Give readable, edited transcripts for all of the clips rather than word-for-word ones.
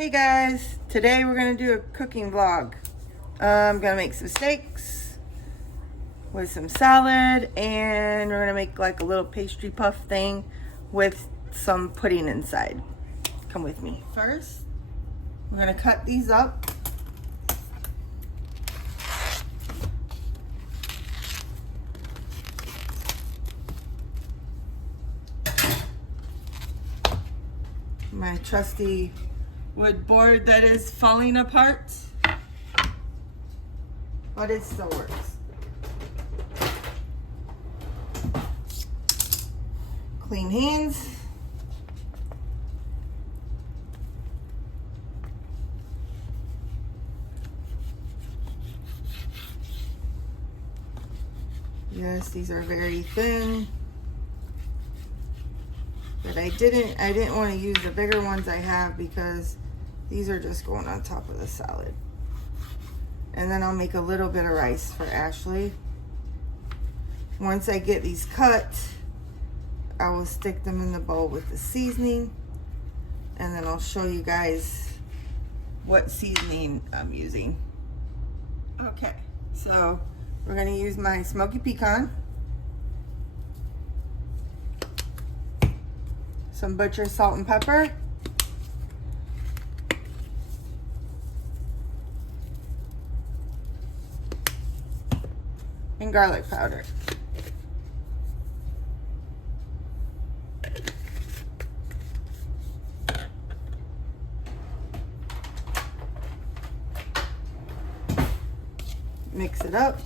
Hey guys, today we're gonna do a cooking vlog. I'm gonna make some steaks with some salad, and we're gonna make like a little pastry puff thing with some pudding inside. Come with me. First, we're gonna cut these up. My trusty wood board that is falling apart, but it still works. Clean hands. Yes, these are very thin. But I didn't want to use the bigger ones I have because these are just going on top of the salad. And then I'll make a little bit of rice for Ashley. Once I get these cut, I will stick them in the bowl with the seasoning. And then I'll show you guys what seasoning I'm using. Okay, so we're gonna use my smoky pecan. Some butcher salt and pepper. And garlic powder. Mix it up.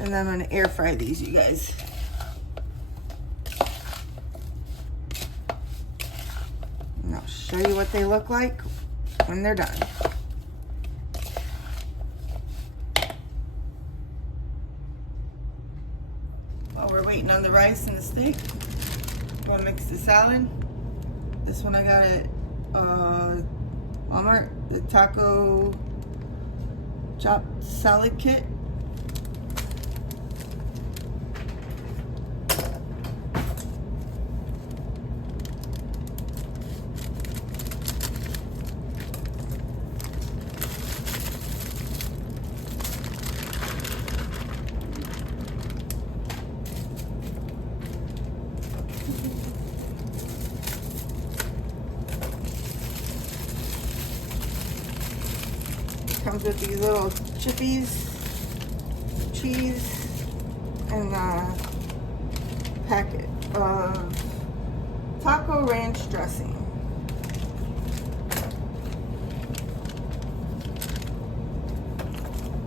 And then I'm gonna air fry these, you guys. And I'll show you what they look like when they're done. While we're waiting on the rice and the steak, I'm gonna mix the salad. This one I got at Walmart, the taco chopped salad kit. Comes with these little chippies, cheese, and a packet of taco ranch dressing.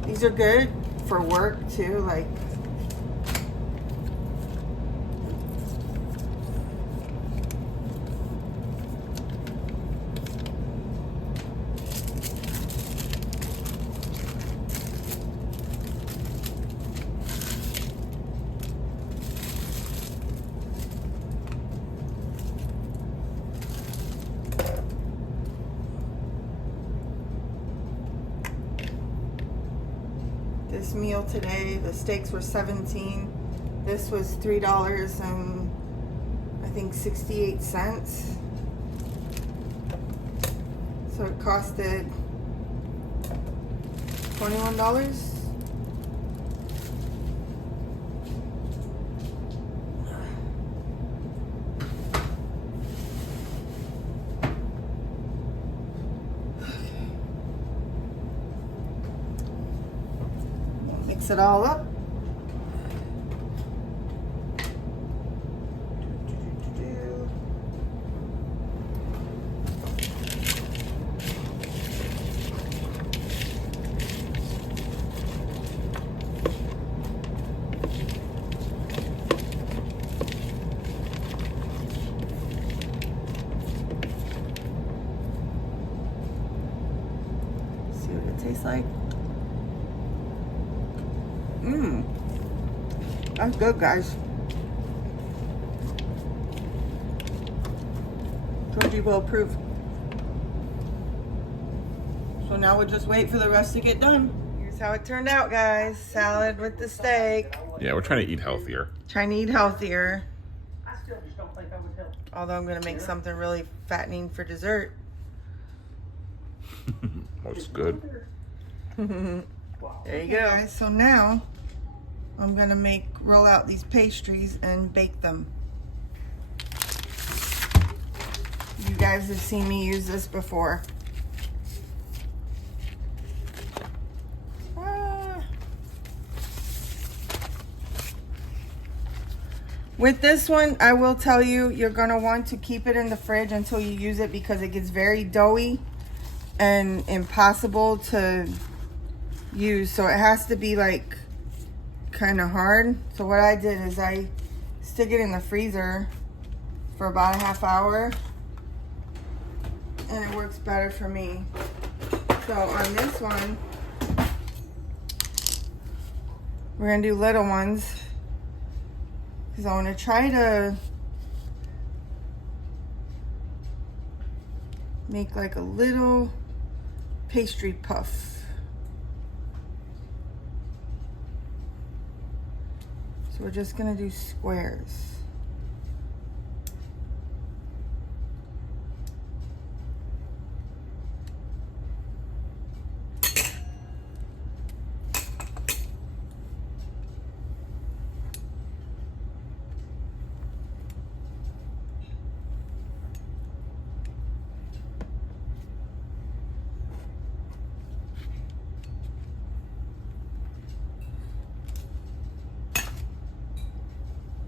These are good for work too, like this meal today, the steaks were $17. This was $3 and I think 68 cents. So it costed $21. Mix it all up. See what it tastes like. That's good, guys. 20 will approve. So now we'll just wait for the rest to get done. Here's how it turned out, guys. Salad with the steak. Yeah, we're trying to eat healthier. Trying to eat healthier. I still just don't think I'm Although I'm gonna make something really fattening for dessert. Looks good. There you go. Guys, so now I'm gonna roll out these pastries and bake them. You guys have seen me use this before. With this one, I will tell you, you're gonna want to keep it in the fridge until you use it because it gets very doughy and impossible to use. So it has to be like kind of hard. So what I did is I stick it in the freezer for about a half hour and it works better for me. So on this one, we're gonna do little ones because I want to try to make like a little pastry puff. So we're just gonna do squares.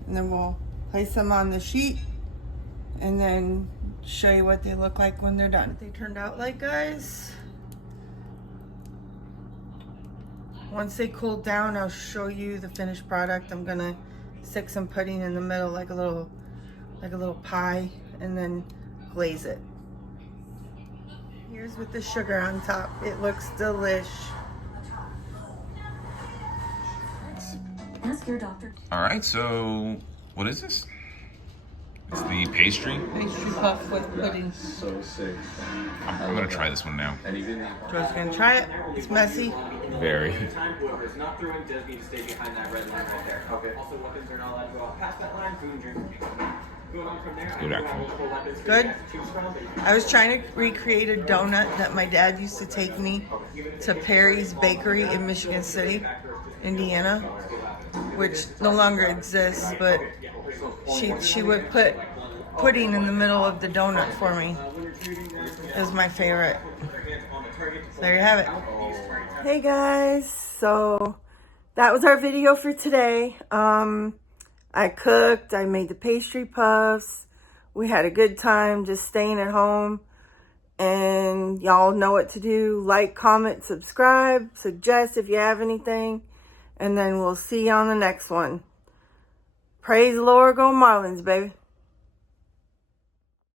And then we'll place them on the sheet and then show you what they look like when they're done. What they turned out like, guys. Once they cool down, I'll show you the finished product. I'm gonna stick some pudding in the middle like a little pie and then glaze it. Here's with the sugar on top. It looks delish. Ask your doctor. All right, so what is this? It's the pastry. Pastry puff with pudding. So sick. I'm gonna try this one now. Joe's gonna try it. It's messy. Very. Whoever's not throwing does need to stay behind that red line right there. Okay. Also, weapons are not allowed to go out past that line. Food and drink. Going on from there. Good actually. Good. I was trying to recreate a donut that my dad used to take me to Perry's Bakery in Michigan City, Indiana, which no longer exists, but she would put pudding in the middle of the donut for me. It was my favorite. So there you have it. Hey guys, so that was our video for today. I cooked, I made the pastry puffs. We had a good time just staying at home. And y'all know what to do. Like, comment, subscribe, suggest if you have anything. And then we'll see you on the next one. Praise the Lord, go Marlins, baby.